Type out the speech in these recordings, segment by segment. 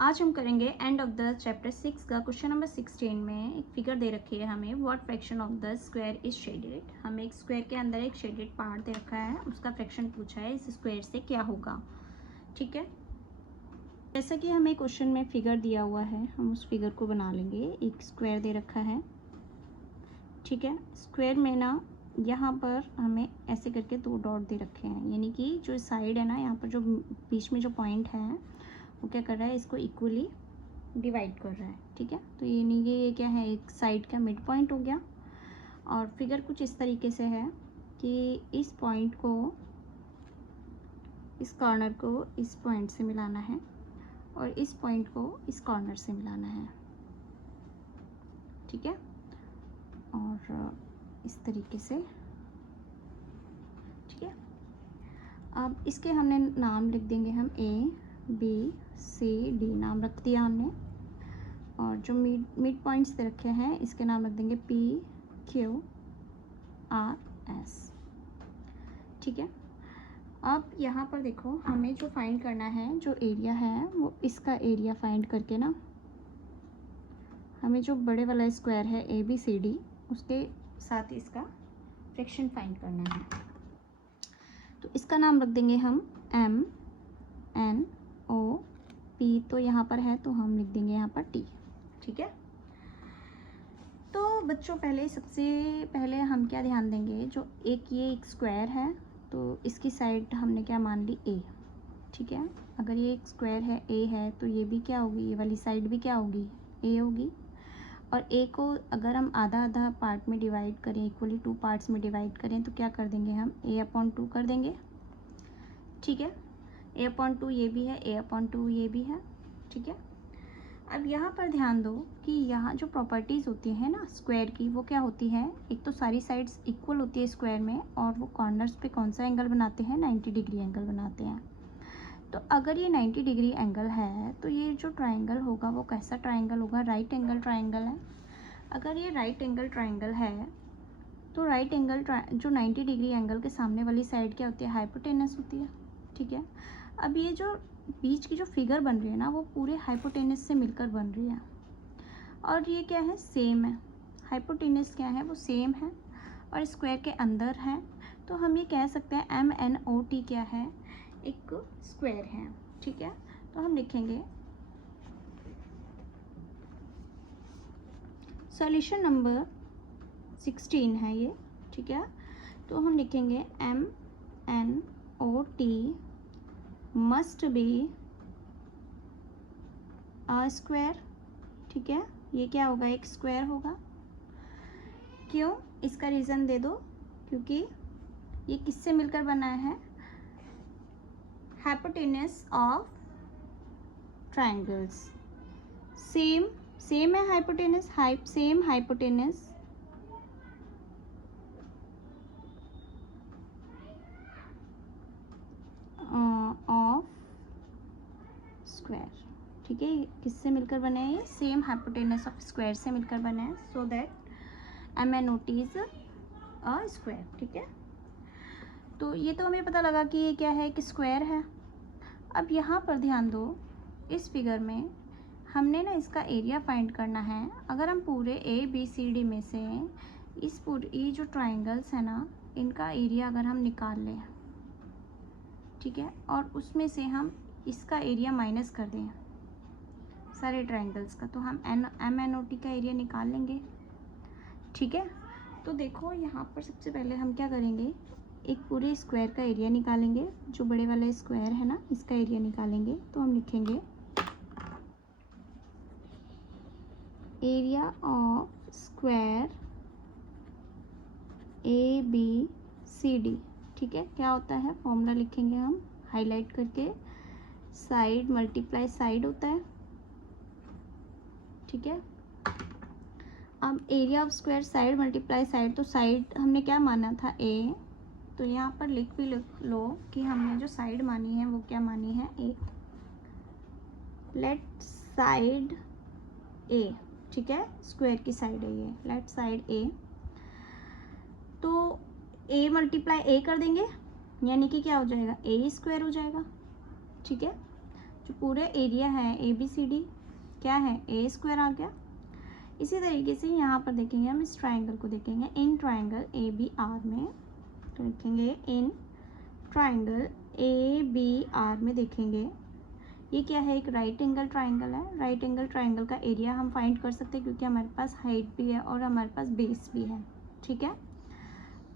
आज हम करेंगे एंड ऑफ द चैप्टर 6 का क्वेश्चन नंबर 16 में एक फिगर दे रखी है हमें। What fraction of the square is shaded. हमें एक स्क्वायर के अंदर एक शेडेड पार्ट दे रखा है, उसका फ्रैक्शन पूछा है, इस स्क्वायर से क्या होगा। ठीक है, जैसा कि हमें क्वेश्चन में फिगर दिया हुआ है हम उस फिगर को बना लेंगे। एक स्क्वायर दे रखा है, ठीक है। स्क्वायर में ना यहाँ पर हमें ऐसे करके 2 डॉट दे रखे हैं, यानी कि जो साइड है ना, यहाँ पर जो बीच में जो पॉइंट है वो क्या कर रहा है, इसको इक्वली डिवाइड कर रहा है। ठीक है, तो ये क्या है, एक साइड का मिड पॉइंट हो गया। और फिगर कुछ इस तरीके से है कि इस पॉइंट को, इस कॉर्नर को इस पॉइंट से मिलाना है और इस पॉइंट को इस कॉर्नर से मिलाना है। ठीक है, और इस तरीके से। ठीक है, अब इसके हमने नाम लिख देंगे, हम ABCD नाम रख दिया हमने। और जो मिड पॉइंट्स दे रखे हैं इसके नाम रख देंगे PQRS। ठीक है, अब यहाँ पर देखो, हमें जो फाइंड करना है, जो एरिया है वो इसका एरिया फाइंड करके ना, हमें जो बड़े वाला स्क्वायर है ABCD उसके साथ इसका फ्रैक्शन फाइंड करना है। तो इसका नाम रख देंगे हम MNOP। तो यहाँ पर है तो हम लिख देंगे यहाँ पर T। ठीक है, तो बच्चों सबसे पहले हम क्या ध्यान देंगे, जो ये एक स्क्वायर है तो इसकी साइड हमने क्या मान ली, A। ठीक है, अगर ये एक स्क्वायर है, A है, तो ये भी क्या होगी, ये वाली साइड भी क्या होगी, A होगी। और A को अगर हम आधा आधा पार्ट में डिवाइड करें, इक्वली 2 पार्ट्स में डिवाइड करें, तो क्या कर देंगे हम, A/2 कर देंगे। ठीक है, A/2 ये भी है, A/2 ये भी है। ठीक है, अब यहाँ पर ध्यान दो कि यहाँ जो प्रॉपर्टीज़ होती हैं ना स्क्वायर की, वो क्या होती है, एक तो सारी साइड्स इक्वल होती है स्क्वायर में, और वो कॉर्नर्स पे कौन सा एंगल बनाते हैं, 90 डिग्री एंगल बनाते हैं। तो अगर ये 90 डिग्री एंगल है तो ये जो ट्राइंगल होगा वो कैसा ट्राइंगल होगा, राइट एंगल ट्राइंगल है। अगर ये राइट एंगल ट्राइंगल है तो राइट एंगल जो 90 डिग्री एंगल के सामने वाली साइड क्या होती है, हाइपोटेनस होती है। ठीक है, अब ये जो बीच की जो फिगर बन रही है ना, वो पूरे हाइपोटेनस से मिलकर बन रही है, और ये क्या है, सेम है। हाइपोटेनस क्या है, वो सेम है और स्क्वायर के अंदर है। तो हम ये कह सकते हैं MNOT क्या है, एक स्क्वायर है। ठीक है, तो हम लिखेंगे सॉल्यूशन नंबर 16 है ये। ठीक है, तो हम लिखेंगे MNOT must be a square. ठीक है, ये क्या होगा, एक स्क्वायर होगा। क्यों, इसका रीज़न दे दो, क्योंकि ये किससे मिलकर बना है, हाइपोटेनस ऑफ ट्राइंगल्स। सेम है hypotenuse, same hypotenuse of square. ठीक है, किससे मिलकर बने हैं, सेम हाइपोटेनस ऑफ स्क्वायर से मिलकर बने हैं, so that MNOT is a square. ठीक है, तो ये तो हमें पता लगा कि ये क्या है, कि स्क्वायर है। अब यहाँ पर ध्यान दो, इस फिगर में हमने ना इसका एरिया फाइंड करना है। अगर हम पूरे ABCD में से इस पूरे ये जो ट्राइंगल्स है ना, इनका एरिया अगर हम निकाल लें, ठीक है, और उसमें से हम इसका एरिया माइनस कर दें सारे ट्राइंगल्स का, तो हम MNOT का एरिया निकाल लेंगे। ठीक है, तो देखो यहाँ पर सबसे पहले हम क्या करेंगे, एक पूरे स्क्वायर का एरिया निकालेंगे, जो बड़े वाला स्क्वायर है ना इसका एरिया निकालेंगे। तो हम लिखेंगे एरिया ऑफ स्क्वायर ABCD। ठीक है, क्या होता है, फॉर्मूला लिखेंगे हम हाईलाइट करके, साइड मल्टीप्लाई साइड होता है। ठीक है, अब area of square side multiply side, तो साइड हमने क्या माना था, A। तो यहाँ पर लिख लो कि हमने जो साइड मानी है वो क्या मानी है, A। Late side A। ठीक है, स्क्वायर की साइड है ये, लेट साइड A। तो A मल्टीप्लाई A कर देंगे, यानी कि क्या हो जाएगा, A स्क्वायर हो जाएगा। ठीक है, जो पूरे एरिया है ABCD क्या है A स्क्वायर आ गया। इसी तरीके से यहाँ पर देखेंगे हम इस ट्राइंगल को देखेंगे, इन ट्राइंगल ABR में, तो लिखेंगे इन ट्राइंगल ABR में देखेंगे ये क्या है, एक राइट एंगल ट्राइंगल है। राइट एंगल ट्राइंगल का एरिया हम फाइंड कर सकते हैं क्योंकि हमारे पास हाइट भी है और हमारे पास बेस भी है, ठीक है।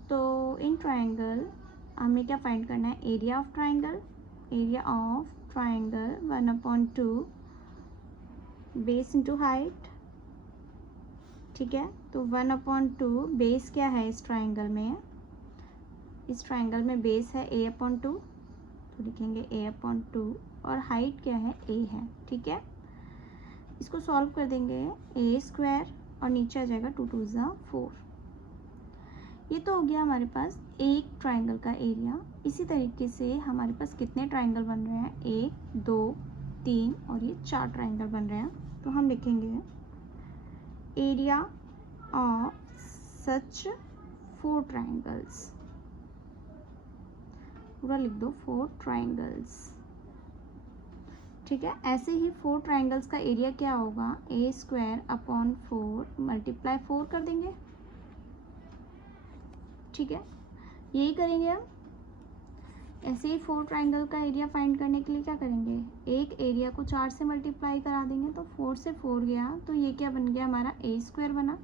तो इन ट्राइंगल हमें क्या फाइंड करना है, area of triangle 1/2 base into height, ठीक है। तो 1/2 बेस क्या है इस ट्राइंगल में, इस ट्राइंगल में बेस है A/2, तो लिखेंगे A/2 और हाइट क्या है A है, ठीक है। इसको सॉल्व कर देंगे, A स्क्वायर और नीचे आ जाएगा 2 2 ज़ा 4। ये तो हो गया हमारे पास एक ट्राइंगल का एरिया। इसी तरीके से हमारे पास कितने ट्राइंगल बन रहे हैं, 1 2 3 और ये 4 ट्राइंगल बन रहे हैं। तो हम लिखेंगे एरिया ऑफ सच 4 ट्राइंगल्स, पूरा लिख दो 4 ट्राइंगल्स, ठीक है। ऐसे ही 4 ट्राइंगल्स का एरिया क्या होगा, A स्क्वायर अपॉन 4 मल्टीप्लाई 4 कर देंगे, ठीक है। यही करेंगे हम। ऐसे ही 4 ट्राइंगल का एरिया फाइंड करने के लिए क्या करेंगे, एक एरिया को 4 से मल्टीप्लाई करा देंगे, तो 4 से 4 गया तो ये क्या बन गया हमारा A स्क्वायर बना।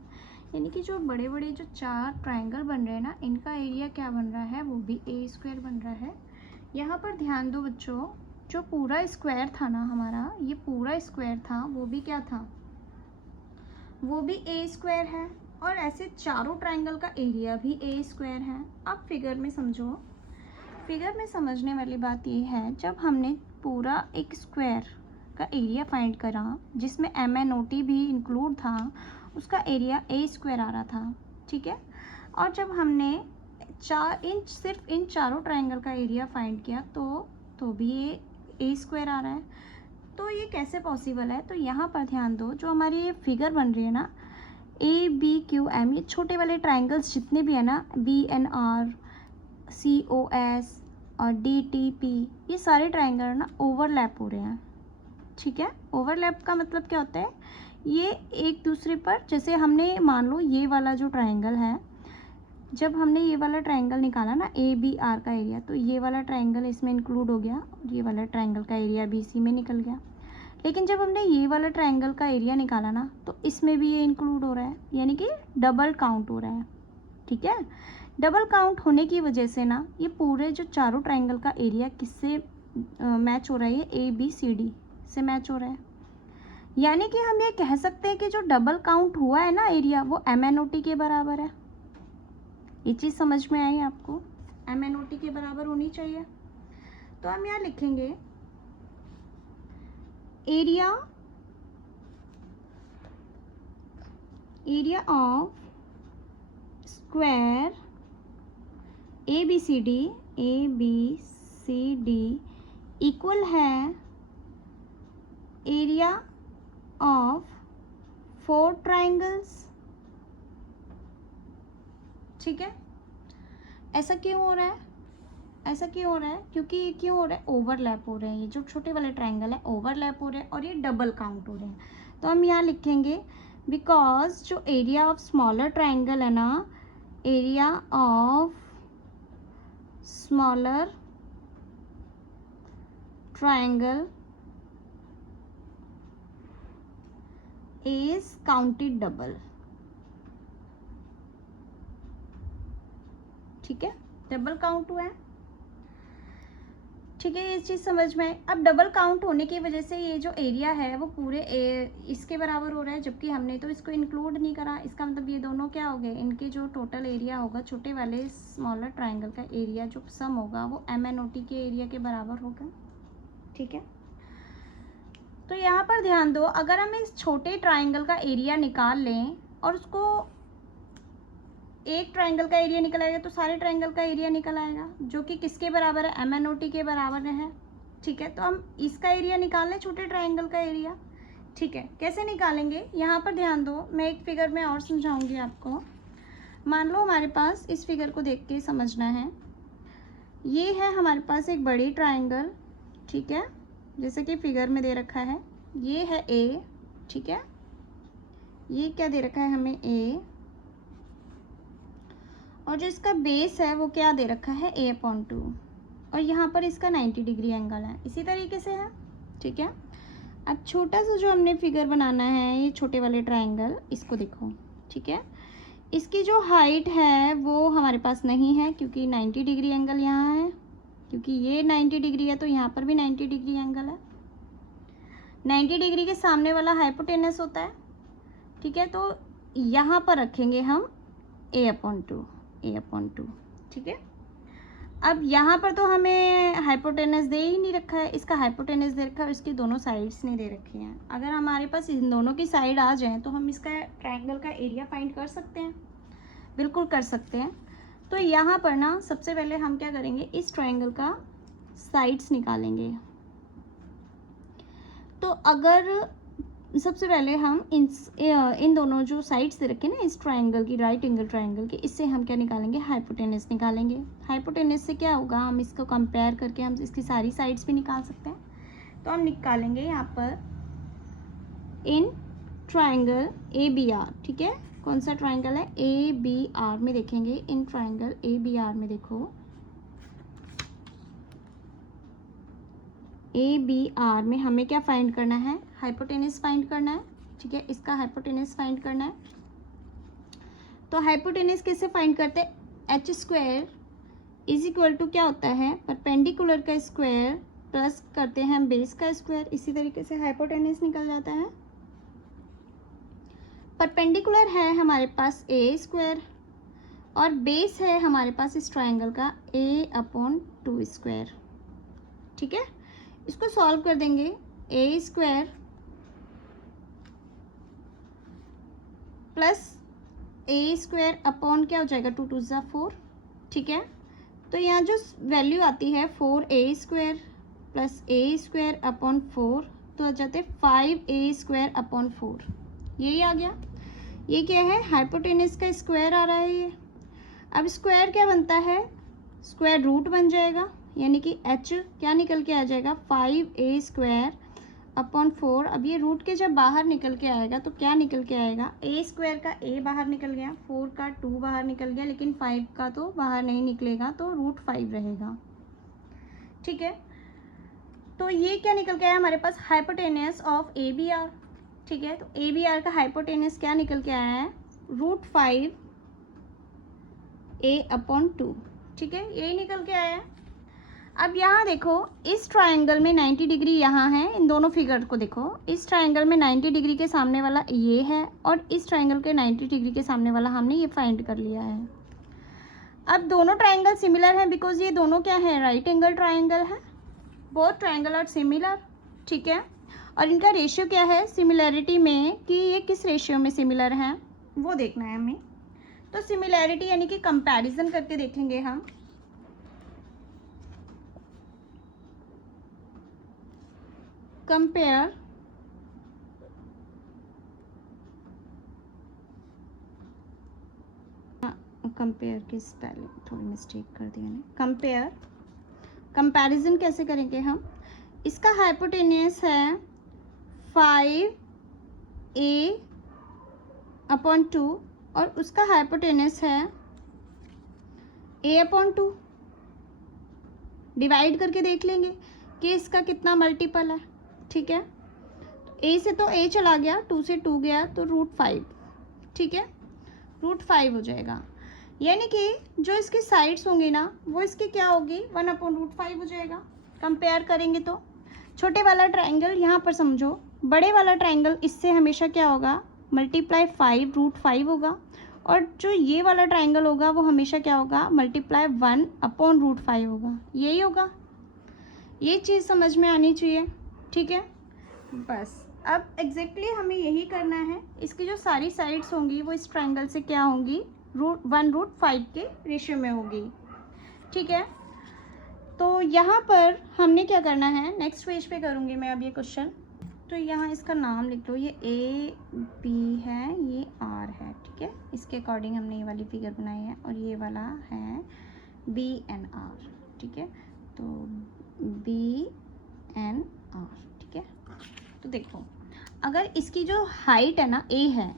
यानी कि जो बड़े बड़े जो 4 ट्राइंगल बन रहे हैं ना, इनका एरिया क्या बन रहा है, वो भी A स्क्वायर बन रहा है। यहाँ पर ध्यान दो बच्चों, जो पूरा स्क्वायर था ना हमारा, ये पूरा स्क्वायर था, वो भी क्या था, वो भी A स्क्वायर है। और ऐसे चारों ट्राइंगल का एरिया भी A स्क्वायर है। अब फिगर में समझो, फिगर में समझने वाली बात ये है, जब हमने पूरा एक स्क्वायर का एरिया फाइंड करा जिसमें MNOT भी इंक्लूड था, उसका एरिया A स्क्वायर आ रहा था, ठीक है। और जब हमने सिर्फ इन चारों ट्राइंगल का एरिया फाइंड किया तो भी ये A स्क्वायर आ रहा है। तो ये कैसे पॉसिबल है, तो यहाँ पर ध्यान दो, जो हमारी ये फिगर बन रही है ना, ABQM, ये छोटे वाले ट्राइंगल्स जितने भी है ना, BNR COS और DTP, ये सारे ट्राइंगल ना ओवरलैप हो रहे हैं, ठीक है। ओवरलैप का मतलब क्या होता है, ये एक दूसरे पर, जैसे हमने मान लो ये वाला जो ट्राइंगल है, जब हमने ये वाला ट्राइंगल निकाला ना ABR का एरिया, तो ये वाला ट्राइंगल इसमें इंक्लूड हो गया और ये वाला ट्राइंगल का एरिया BC में निकल गया। लेकिन जब हमने ये वाला ट्राइंगल का एरिया निकाला ना, तो इसमें भी ये इंक्लूड हो रहा है, यानी कि डबल काउंट हो रहा है, ठीक है। डबल काउंट होने की वजह से ना, ये पूरे जो चारों ट्राइंगल का एरिया किससे मैच हो रहा है, ये ABCD से मैच हो रहा है। यानी कि हम ये कह सकते हैं कि जो डबल काउंट हुआ है ना एरिया, वो MNOT के बराबर है। ये चीज़ समझ में आई आपको, MNOT के बराबर होनी चाहिए। तो हम यहाँ लिखेंगे area of square ABCD equal है एरिया ऑफ 4 ट्राइंगल्स, ठीक है। ऐसा क्यों हो रहा है, ऐसा क्यों हो रहा है, क्योंकि ये क्यों हो रहा है, ओवरलैप हो रहे हैं, ये जो छोटे वाले ट्राइंगल है ओवरलैप हो रहे हैं और ये डबल काउंट हो रहे हैं। तो हम यहाँ लिखेंगे बिकॉज जो एरिया ऑफ स्मॉलर ट्राइंगल है ना, area of smaller triangle is counted double, ठीक है, डबल काउंट हुआ है, ठीक है। ये चीज़ समझ में आई। अब डबल काउंट होने की वजह से ये जो एरिया है वो पूरे इसके बराबर हो रहा है, जबकि हमने तो इसको इंक्लूड नहीं करा। इसका मतलब ये दोनों क्या हो गए, इनके जो टोटल एरिया होगा, छोटे वाले स्मॉलर ट्राइंगल का एरिया जो सम होगा, वो MNOT के एरिया के बराबर होगा, ठीक है। तो यहाँ पर ध्यान दो, अगर हम इस छोटे ट्राइंगल का एरिया निकाल लें और उसको एक ट्राइंगल का एरिया निकल आएगा, तो सारे ट्राइंगल का एरिया निकल आएगा, जो कि किसके बराबर है, MNOT के बराबर है, ठीक है। तो हम इसका एरिया निकाल लें, छोटे ट्राइंगल का एरिया, ठीक है। कैसे निकालेंगे, यहाँ पर ध्यान दो, मैं एक फिगर में और समझाऊंगी आपको। मान लो हमारे पास, इस फिगर को देख के समझना है, ये है हमारे पास एक बड़ी ट्राइंगल, ठीक है, जैसे कि फिगर में दे रखा है, ये है ए, ठीक है, ये क्या दे रखा है हमें ए, और जो इसका बेस है वो क्या दे रखा है a/2, और यहाँ पर इसका 90 डिग्री एंगल है। इसी तरीके से है, ठीक है। अब छोटा सा जो हमने फिगर बनाना है, ये छोटे वाले ट्रायंगल, इसको देखो, ठीक है। इसकी जो हाइट है वो हमारे पास नहीं है, क्योंकि 90 डिग्री एंगल यहाँ है, क्योंकि ये 90 डिग्री है तो यहाँ पर भी 90 डिग्री एंगल है। 90 डिग्री के सामने वाला हाइपोटेनस होता है, ठीक है। तो यहाँ पर रखेंगे हम a/2, ठीक है। अब यहाँ पर तो हमें हाइपोटेनस दे ही नहीं रखा है, इसका हाइपोटेनस दे रखा है और इसकी दोनों साइड्स नहीं दे रखी हैं। अगर हमारे पास इन दोनों की साइड आ जाए तो हम इसका ट्रायंगल का एरिया फाइंड कर सकते हैं, बिल्कुल कर सकते हैं। तो यहाँ पर ना सबसे पहले हम क्या करेंगे, इस ट्रायंगल का साइड्स निकालेंगे। तो अगर सबसे पहले हम इन दोनों जो साइड्स दे रखे ना इस ट्रायंगल की, राइट एंगल ट्रायंगल की, इससे हम क्या निकालेंगे, हाइपोटेनस निकालेंगे। हाइपोटेनस से क्या होगा, हम इसको कंपेयर करके हम इसकी सारी साइड्स भी निकाल सकते हैं। तो हम निकालेंगे यहाँ पर इन ट्रायंगल ABR, ठीक है। कौन सा ट्रायंगल है, ABR में देखेंगे, इन ट्रायंगल ABR में देखो, ABR में हमें क्या फाइंड करना है, हाइपोटेनस फाइंड करना है, ठीक है। इसका हाइपोटेनस फाइंड करना है। तो हाइपोटेनस कैसे फाइंड करते हैं, h² इज इक्वल टू क्या होता है, परपेंडिकुलर का स्क्वायर प्लस करते हैं बेस का स्क्वायर। इसी तरीके से हाइपोटेनस निकल जाता है। परपेंडिकुलर है हमारे पास a² और बेस है हमारे पास इस ट्रायंगल का a/2², ठीक है। इसको सॉल्व कर देंगे, a² प्लस a² अपॉन क्या हो जाएगा, 2 2 ज़ा 4, ठीक है। तो यहाँ जो वैल्यू आती है 4a² प्लस a² अपॉन 4, तो आ जाते 5a² अपॉन 4, यही आ गया। ये क्या है, हाइपोटेनस का स्क्वायर आ रहा है ये। अब स्क्वायर क्या बनता है, स्क्वायर रूट बन जाएगा, यानी कि h क्या निकल के आ जाएगा, 5a² अपॉन 4। अब ये रूट के जब बाहर निकल के आएगा तो क्या निकल के आएगा, a² का a बाहर निकल गया, 4 का 2 बाहर निकल गया, लेकिन 5 का तो बाहर नहीं निकलेगा, तो √5 रहेगा, ठीक है। तो ये क्या निकल के आया हमारे पास, हाइपोटेनस ऑफ ABR, ठीक है। तो ABR का हाइपोटेनस क्या निकल के आया है, √5a/2, ठीक है, यही निकल के आया है। अब यहाँ देखो, इस ट्रायंगल में 90 डिग्री यहाँ है, इन दोनों फिगर को देखो, इस ट्रायंगल में 90 डिग्री के सामने वाला ये है और इस ट्रायंगल के 90 डिग्री के सामने वाला हमने ये फाइंड कर लिया है। अब दोनों ट्रायंगल सिमिलर हैं, बिकॉज ये दोनों क्या है, राइट एंगल ट्रायंगल है। बोथ ट्रायंगल आर सिमिलर, ठीक है। और इनका रेशियो क्या है, सिमिलैरिटी में, कि ये किस रेशियो में सिमिलर हैं वो देखना है हमें। तो सिमिलैरिटी यानी कि कंपैरिजन करके देखेंगे हम। कंपेयर के पहले थोड़ी मिस्टेक कर दी मैंने, कंपेयर कंपैरिजन कैसे करेंगे हम, इसका हाइपोटेनस है 5a/2 और उसका हाइपोटेनस है a/2। डिवाइड करके देख लेंगे कि इसका कितना मल्टीपल है, ठीक है। a से तो a चला गया, 2 से 2 गया, तो √5, ठीक है, √5 हो जाएगा। यानी कि जो इसकी साइड्स होंगी ना वो इसकी क्या होगी, 1/√5 हो जाएगा। कंपेयर करेंगे तो छोटे वाला ट्रायंगल यहाँ पर समझो, बड़े वाला ट्रायंगल इससे हमेशा क्या होगा, मल्टीप्लाई 5 √5 होगा, और जो ये वाला ट्रायंगल होगा वो हमेशा क्या होगा, मल्टीप्लाई 1/√5 होगा, यही होगा। ये चीज़ समझ में आनी चाहिए, ठीक है। बस अब एग्जैक्टली हमें यही करना है। इसकी जो सारी साइड्स होंगी वो इस ट्रायंगल से क्या होंगी, 1/5 के रेशियो में होगी, ठीक है। तो यहाँ पर हमने क्या करना है, नेक्स्ट पेज पे करूँगी मैं अब ये क्वेश्चन। तो यहाँ इसका नाम लिख लो, ये A B है, ये R है, ठीक है। इसके अकॉर्डिंग हमने ये वाली फिगर बनाई है और ये वाला है B and R, ठीक है। तो B and आर, ठीक है। तो देखो अगर इसकी जो हाइट है ना ए है,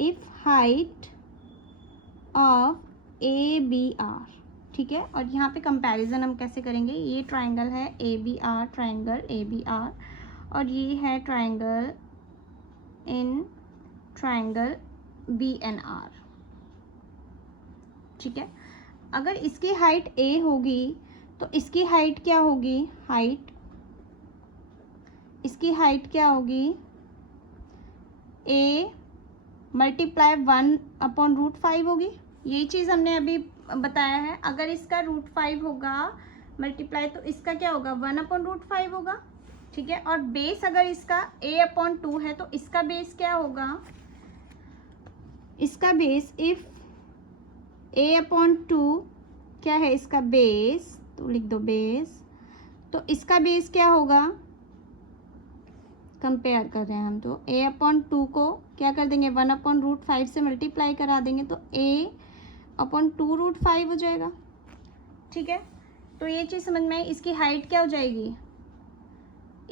if height of A B R, ठीक है। और यहाँ पे कंपैरिजन हम कैसे करेंगे, ये ट्राइंगल है A B R, triangle A B R, और ये है triangle in triangle B N R, ठीक है। अगर इसकी हाइट ए होगी तो इसकी हाइट क्या होगी, इसकी हाइट क्या होगी, ए मल्टीप्लाई 1/√5 होगी। यही चीज़ हमने अभी बताया है। अगर इसका √5 होगा मल्टीप्लाई, तो इसका क्या होगा, 1/√5 होगा, ठीक है। और बेस अगर इसका a/2 है तो इसका बेस क्या होगा, इसका बेस इफ a/2 क्या है इसका बेस, तो लिख दो बेस, तो इसका बेस क्या होगा, कंपेयर कर रहे हैं हम, तो a/2 को क्या कर देंगे 1/√5 से मल्टीप्लाई करा देंगे तो a/2√5 हो जाएगा, ठीक है। तो ये चीज़ समझ में आई। इसकी हाइट क्या हो जाएगी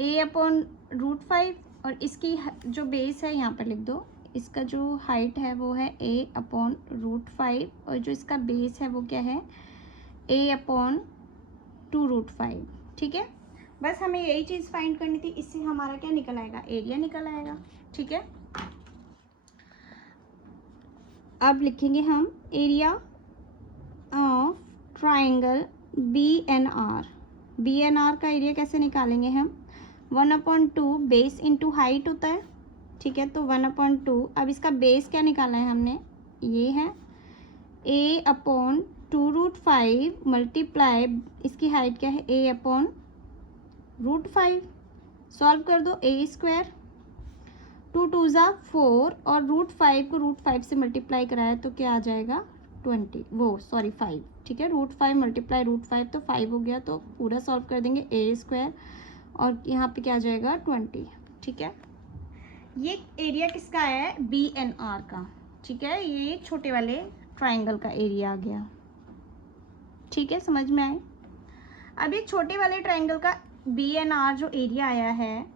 a/√5, और इसकी जो बेस है यहाँ पर लिख दो, इसका जो हाइट है वो है a/√5, और जो इसका बेस है वो क्या है a/2√5, ठीक है। बस हमें यही चीज़ फाइंड करनी थी। इससे हमारा क्या निकल आएगा, एरिया निकल आएगा, ठीक है। अब लिखेंगे हम area of triangle B N R. B N R का एरिया कैसे निकालेंगे हम, 1/2 बेस इंटू हाइट होता है, ठीक है। तो 1/2, अब इसका बेस क्या निकाला है हमने, ये है a/2√5 मल्टीप्लाई, इसकी हाइट क्या है a/√5, सॉल्व कर दो, a², 2 2 ज़ा 4, और √5 को √5 से मल्टीप्लाई कराया तो क्या आ जाएगा 5, ठीक है। √5 मल्टीप्लाई √5 तो 5 हो गया, तो पूरा सॉल्व कर देंगे a², और यहाँ पे क्या आ जाएगा 20, ठीक है। ये एरिया किसका है, BNR का, ठीक है। ये छोटे वाले ट्राइंगल का एरिया आ गया, ठीक है, समझ में आए। अब ये छोटे वाले ट्राइंगल का BNR जो एरिया आया है,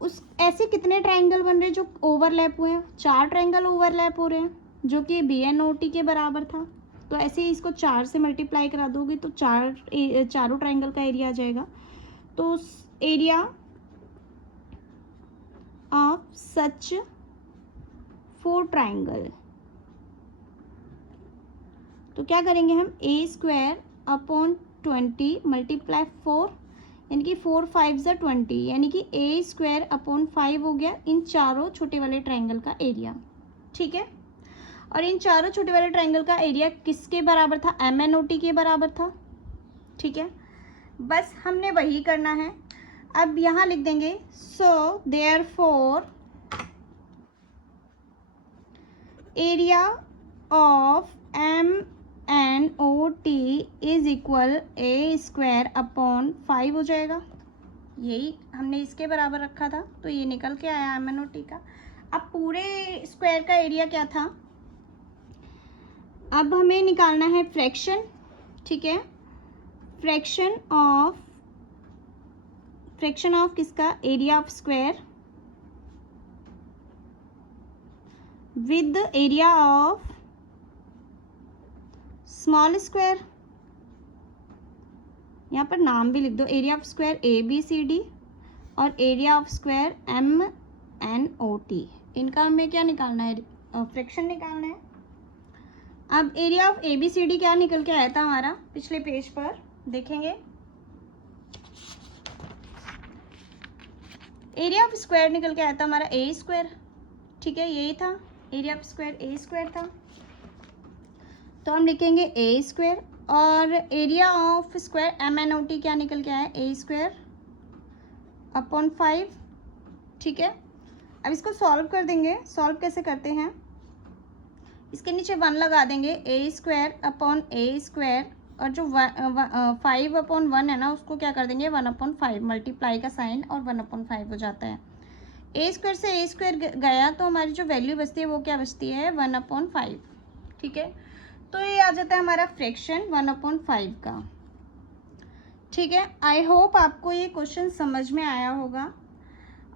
उस ऐसे कितने ट्राइंगल बन रहे हैं जो ओवरलैप हुए हैं, 4 ट्राइंगल ओवरलैप हो रहे हैं, जो कि BNOT के बराबर था। तो ऐसे ही इसको 4 से मल्टीप्लाई करा दोगे तो चारों ट्राइंगल का एरिया आ जाएगा। तो एरिया ऑफ सच 4 ट्राइंगल, तो क्या करेंगे हम, a²/20 मल्टीप्लाई 4, यानी कि 4 5 ज़ा 20, यानी कि a²/5 हो गया इन चारों छोटे वाले ट्राइंगल का एरिया, ठीक है। और इन चारों छोटे वाले ट्राइंगल का एरिया किसके बराबर था, MNOT के बराबर था, ठीक है। बस हमने वही करना है। अब यहाँ लिख देंगे, so therefore area of MNOT is equal a²/5 हो जाएगा। यही हमने इसके बराबर रखा था, तो ये निकल के आया MNOT का। अब पूरे स्क्वायर का एरिया क्या था, अब हमें निकालना है फ्रैक्शन, ठीक है। फ्रैक्शन ऑफ किसका, area of square with area of small square. यहाँ पर नाम भी लिख दो, एरिया ऑफ स्क्वायर ABCD और एरिया ऑफ स्क्वायर MNOT। इनका हमें क्या निकालना है, फ्रैक्शन निकालना है। अब एरिया ऑफ ABCD क्या निकल के आया था हमारा, पिछले पेज पर देखेंगे, एरिया ऑफ स्क्वायर निकल के आया था हमारा A², ठीक है। यही था एरिया ऑफ स्क्वायर, A² था, तो हम लिखेंगे A², और एरिया ऑफ स्क्वायर MNOT क्या निकल के आया, a²/5, ठीक है। अब इसको सॉल्व कर देंगे। सॉल्व कैसे करते हैं, इसके नीचे 1 लगा देंगे, a²/a², और जो 5/1 है ना, उसको क्या कर देंगे 1/5, मल्टीप्लाई का साइन और 1/5 हो जाता है। a² से a² गया तो हमारी जो वैल्यू बचती है वो क्या बचती है 1/5, ठीक है। तो ये आ जाता है हमारा फ्रैक्शन 1/5 का। ठीक है, आई होप आपको ये क्वेश्चन समझ में आया होगा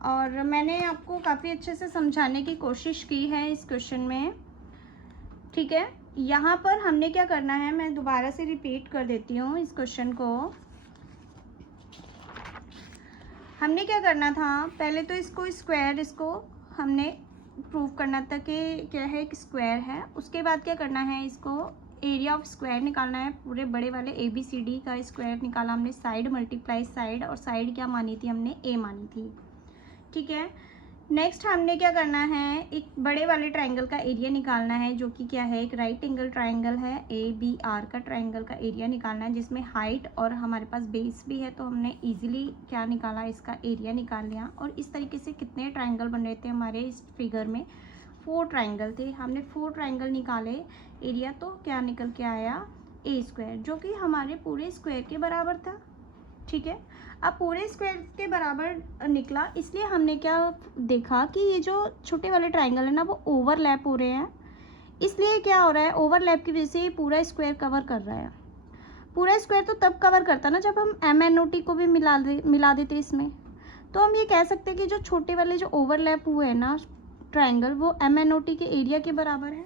और मैंने आपको काफ़ी अच्छे से समझाने की कोशिश की है इस क्वेश्चन में। ठीक है, यहाँ पर हमने क्या करना है, मैं दोबारा से रिपीट कर देती हूँ इस क्वेश्चन को। हमने क्या करना था, पहले तो इसको हमने प्रूव करना था कि क्या है, एक स्क्वायर है। उसके बाद क्या करना है, इसको एरिया ऑफ स्क्वायर निकालना है। पूरे बड़े वाले ABCD का स्क्वायर निकाला हमने, साइड मल्टीप्लाई साइड, और साइड क्या मानी थी हमने, A मानी थी। ठीक है, नेक्स्ट हमने क्या करना है, एक बड़े वाले ट्रायंगल का एरिया निकालना है, जो कि क्या है, एक राइट एंगल ट्रायंगल है, ABR का ट्रायंगल का एरिया निकालना है, जिसमें हाइट और हमारे पास बेस भी है। तो हमने इजीली क्या निकाला, इसका एरिया निकाल लिया। और इस तरीके से कितने ट्रायंगल बन रहे थे हमारे इस फिगर में, 4 ट्रायंगल थे। हमने 4 ट्रायंगल निकाले, एरिया तो क्या निकल के आया, A स्क्वायर, जो कि हमारे पूरे स्क्वायर के बराबर था। ठीक है, अब पूरे स्क्वायर के बराबर निकला, इसलिए हमने क्या देखा कि ये जो छोटे वाले ट्रायंगल है ना, वो ओवरलैप हो रहे हैं। इसलिए क्या हो रहा है, ओवरलैप की वजह से ये पूरा स्क्वायर कवर कर रहा है। पूरा स्क्वायर तो तब कवर करता ना जब हम MNOT को भी मिला देते इसमें। तो हम ये कह सकते हैं कि जो छोटे वाले जो ओवरलैप हुए हैं ना ट्रायंगल, वो MNOT के एरिया के बराबर है।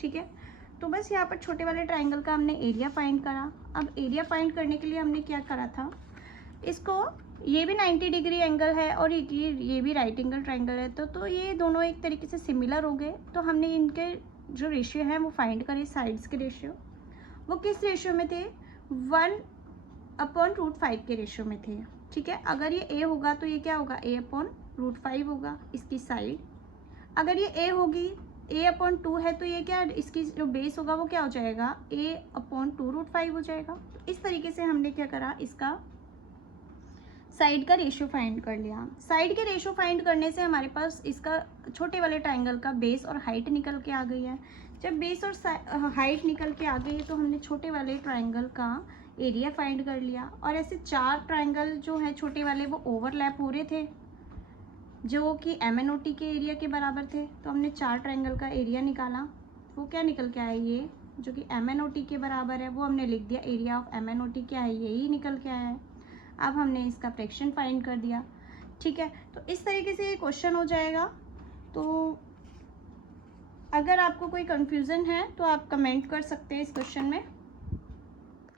ठीक है, तो बस यहाँ पर छोटे वाले ट्रायंगल का हमने एरिया फाइंड करा। अब एरिया फाइंड करने के लिए हमने क्या करा था, इसको, ये भी 90 डिग्री एंगल है और ये भी राइट एंगल ट्रायंगल है, तो ये दोनों एक तरीके से सिमिलर हो गए। तो हमने इनके जो रेशियो हैं वो फाइंड करे, साइड्स के रेशियो। वो किस रेशियो में थे, 1/√5 के रेशियो में थे। ठीक है, अगर ये A होगा तो ये क्या होगा, A/√5 होगा इसकी साइड। अगर ये A होगी, A/2 है, तो ये क्या, इसकी जो बेस होगा वो क्या हो जाएगा, A/2√5 हो जाएगा। तो इस तरीके से हमने क्या करा, इसका साइड का रेशियो फाइंड कर लिया। साइड के रेशियो फाइंड करने से हमारे पास इसका छोटे वाले ट्रायंगल का बेस और हाइट निकल के आ गई है। जब बेस और हाइट निकल के आ गई है, तो हमने छोटे वाले ट्रायंगल का एरिया फाइंड कर लिया। और ऐसे 4 ट्रायंगल जो है छोटे वाले, वो ओवरलैप हो रहे थे, जो कि MNOT के एरिया के बराबर थे। तो हमने 4 ट्रायंगल का एरिया निकाला, वो क्या निकल के आया, ये जो कि MNOT के बराबर है, वो हमने लिख दिया। एरिया ऑफ MNOT क्या है, यही निकल के आया है। अब हमने इसका फ्रैक्शन फाइंड कर दिया। ठीक है, तो इस तरीके से ये क्वेश्चन हो जाएगा। तो अगर आपको कोई कंफ्यूजन है तो आप कमेंट कर सकते हैं इस क्वेश्चन में।